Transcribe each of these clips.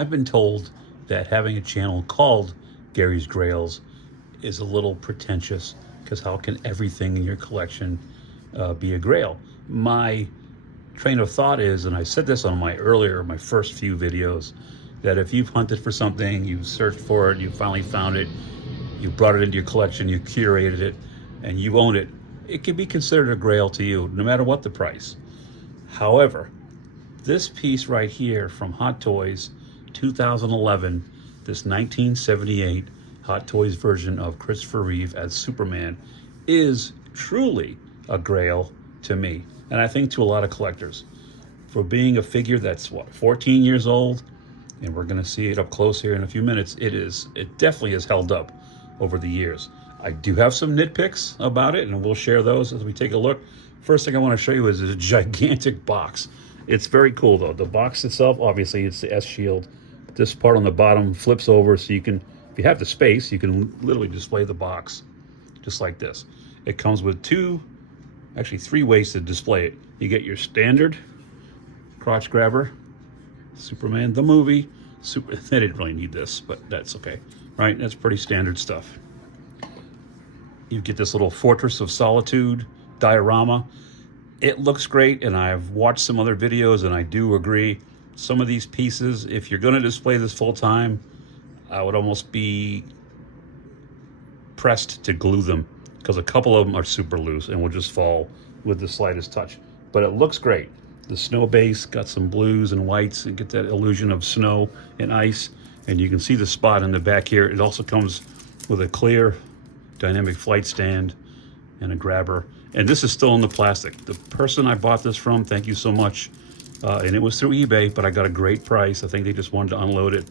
I've been told that having a channel called Gary's Grails is a little pretentious, because how can everything in your collection be a grail? My train of thought is, and I said this on my first few videos, that if you've hunted for something, you searched for it, you finally found it, you brought it into your collection, you curated it, and you own it, it can be considered a grail to you, no matter what the price. However, this piece right here from Hot Toys 2011, this 1978 Hot Toys version of Christopher Reeve as Superman, is truly a grail to me, and I think to a lot of collectors. For being a figure that's, what, 14 years old, and we're going to see it up close here in a few minutes, it definitely has held up over the years. I do have some nitpicks about it, and we'll share those as we take a look. First thing I want to show you is a gigantic box. It's very cool, though. The box itself, obviously, it's the S shield. This part on the bottom flips over, so you can, if you have the space, you can literally display the box just like this. It comes with three ways to display it. You get your standard crotch grabber, Superman the movie. They didn't really need this, but that's okay, right? That's pretty standard stuff. You get this little Fortress of Solitude diorama. It looks great, and I've watched some other videos, and I do agree. Some of these pieces, if you're going to display this full time, I would almost be pressed to glue them, because a couple of them are super loose and will just fall with the slightest touch. But it looks great. The snow base got some blues and whites and get that illusion of snow and ice, and you can see the spot in the back here. It also comes with a clear dynamic flight stand and a grabber, and this is still in the plastic. The person I bought this from, thank you so much, and it was through eBay, but I got a great price. I think they just wanted to unload it.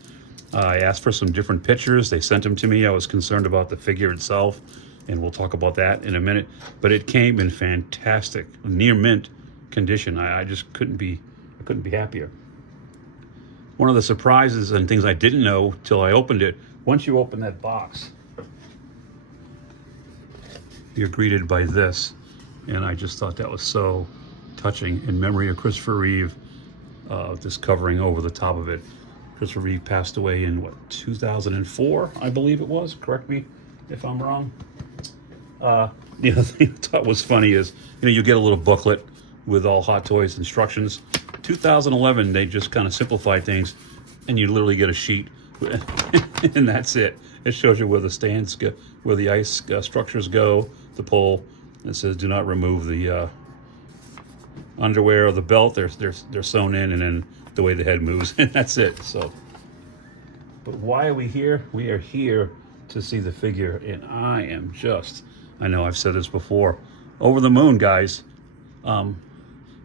I asked for some different pictures. They sent them to me. I was concerned about the figure itself, and we'll talk about that in a minute, but it came in fantastic, near mint condition. I just couldn't be happier. One of the surprises and things I didn't know till I opened it, once you open that box, you're greeted by this, and I just thought that was so touching, in memory of Christopher Reeve, this covering over the top of it. Christopher Reeve passed away in, 2004, I believe it was. Correct me if I'm wrong. The other thing I thought was funny is, you get a little booklet with all Hot Toys instructions. 2011, they just kind of simplified things, and you literally get a sheet, and that's it. It shows you where the stands go, where the ice structures go, the pole. It says, do not remove the underwear or the belt. They're sewn in, and then the way the head moves, and that's it. So, but why are we here? We are here to see the figure, and I know I've said this before, over the moon, guys.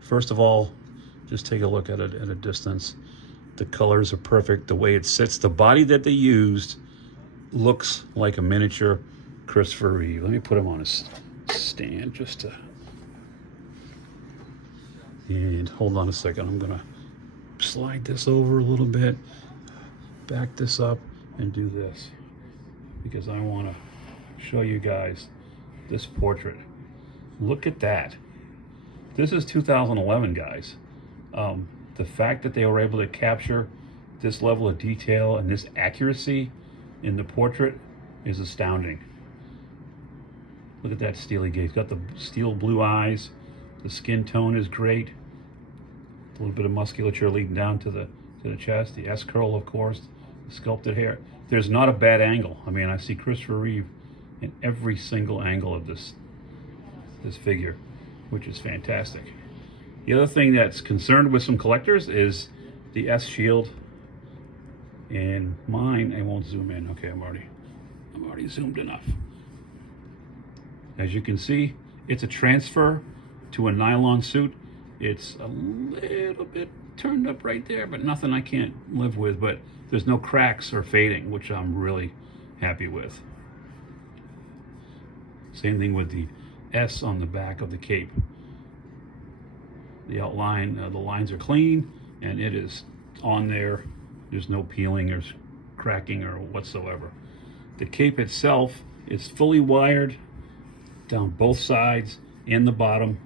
First of all, just take a look at it at a distance. The colors are perfect. The way it sits, the body that they used looks like a miniature Christopher Reeve. Let me put him on a stand just to, and hold on a second. I'm gonna slide this over a little bit, back this up, and do this, because I want to show you guys this portrait. Look at that. This is 2011, guys. The fact that they were able to capture this level of detail and this accuracy in the portrait is astounding. Look at that steely gaze. Got the steel blue eyes. The skin tone is great. A little bit of musculature leading down to the chest. The S curl, of course. The sculpted hair. There's not a bad angle. I mean, I see Christopher Reeve in every single angle of this figure, which is fantastic. The other thing that's concerned with some collectors is the S shield. And mine, I won't zoom in. Okay, I'm already zoomed enough. As you can see, it's a transfer to a nylon suit. It's a little bit turned up right there, but nothing I can't live with. But there's no cracks or fading, which I'm really happy with. Same thing with the S on the back of the cape. The outline, the lines are clean, and it is on there. There's no peeling or cracking or whatsoever. The cape itself is fully wired down both sides and the bottom,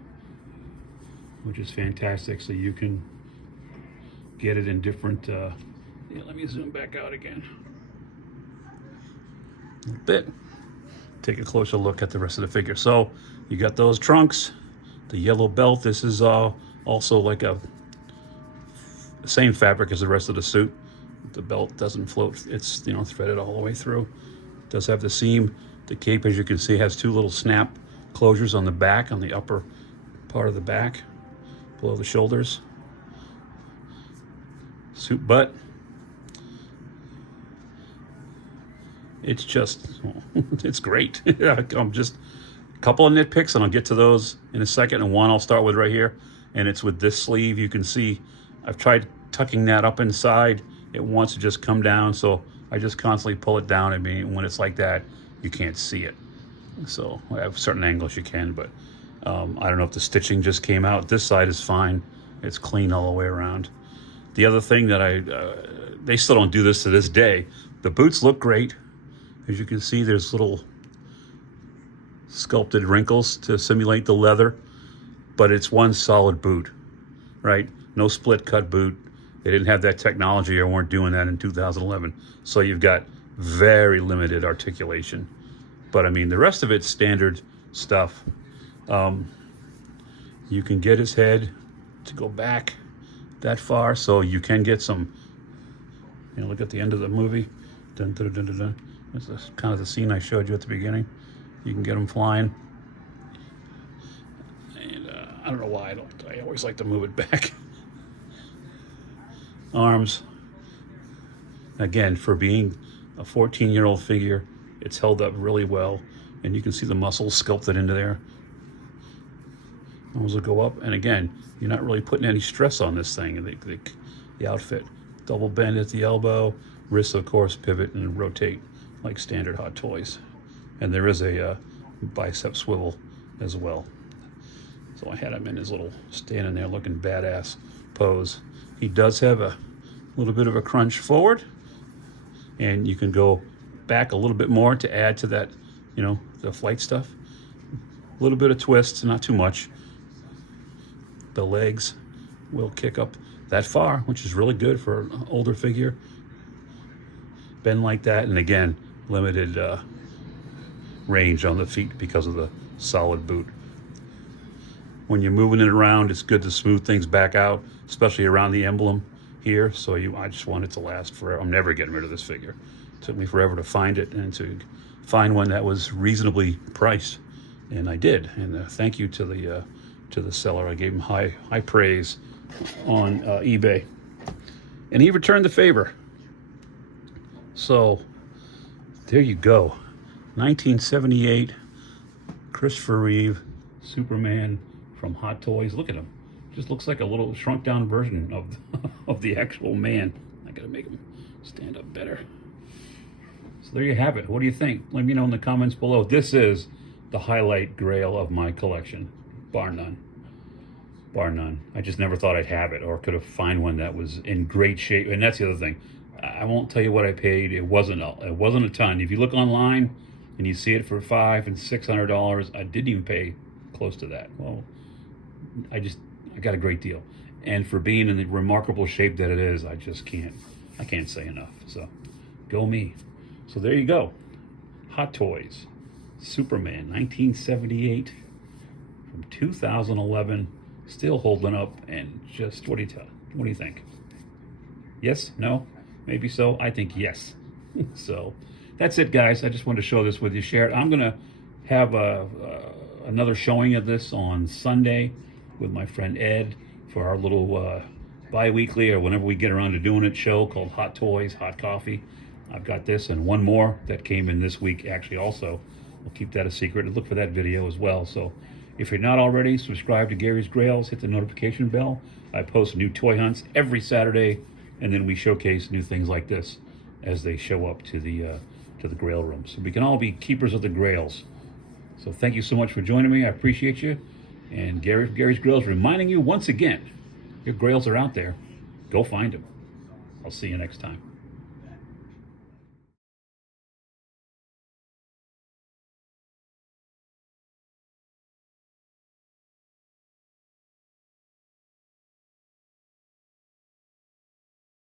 which is fantastic. So you can get it in different Yeah, let me zoom back out again a bit. Take a closer look at the rest of the figure. So you got those trunks, the yellow belt. This is also like the same fabric as the rest of the suit. The belt doesn't float. It's, you know, threaded all the way through. It does have the seam. The cape, as you can see, has two little snap closures on the back, on the upper part of the back, below the shoulders. Suit butt. It's just, it's great. I'm just a couple of nitpicks, and I'll get to those in a second. And one I'll start with right here, and it's with this sleeve. You can see I've tried tucking that up inside. It wants to just come down, so I just constantly pull it down. I mean, when it's like that, you can't see it. So I have certain angles you can, but I don't know if the stitching just came out. This side is fine. It's clean all the way around. The other thing that they still don't do this to this day. The boots look great. As you can see, there's little sculpted wrinkles to simulate the leather, but it's one solid boot, right? No split cut boot. They didn't have that technology, or weren't doing that in 2011. So you've got very limited articulation. But I mean, the rest of it's standard stuff. You can get his head to go back that far, so you can get some, you know, look at the end of the movie. Dun, dun, dun, dun, dun. This is kind of the scene I showed you at the beginning. You can get them flying. And I don't know why I always like to move it back. Arms. Again, for being a 14-year-old figure, it's held up really well. And you can see the muscles sculpted into there. Arms will go up. And again, you're not really putting any stress on this thing, the outfit. Double bend at the elbow. Wrists, of course, pivot and rotate like standard Hot Toys. And there is a bicep swivel as well. So I had him in his little standing there looking badass pose. He does have a little bit of a crunch forward, and you can go back a little bit more to add to that, you know, the flight stuff. A little bit of twists, not too much. The legs will kick up that far, which is really good for an older figure. Bend like that, and again, limited range on the feet because of the solid boot. When you're moving it around, it's good to smooth things back out, especially around the emblem here. So I just want it to last forever. I'm never getting rid of this figure. It took me forever to find it and to find one that was reasonably priced, and I did. And thank you to the seller. I gave him high praise on eBay, and he returned the favor. So there you go. 1978 Christopher Reeve Superman from Hot Toys. Look at him. Just looks like a little shrunk down version of the actual man. I gotta make him stand up better. So there you have it. What do you think? Let me know in the comments below. This is the highlight grail of my collection, bar none. Bar none. I just never thought I'd have it, or could have find one that was in great shape. And that's the other thing. I won't tell you what I paid. It wasn't a ton. If you look online and you see it for $500 and $600, I didn't even pay close to that. Well, I got a great deal. And for being in the remarkable shape that it is, I can't say enough. So go me. So there you go. Hot Toys Superman 1978 from 2011, still holding up. And just what do you think? Yes? No? Maybe so? I think yes. So that's it, guys. I just wanted to show this with you, share it. I'm gonna have another showing of this on Sunday with my friend Ed for our little bi-weekly, or whenever we get around to doing it, show called Hot Toys, Hot Coffee. I've got this and one more that came in this week actually also. We'll keep that a secret and look for that video as well. So if you're not already, subscribe to Gary's Grails, hit the notification bell. I post new toy hunts every Saturday, and then we showcase new things like this as they show up to the Grail room. So we can all be keepers of the Grails. So thank you so much for joining me. I appreciate you. And Gary's Grails reminding you once again, your Grails are out there. Go find them. I'll see you next time.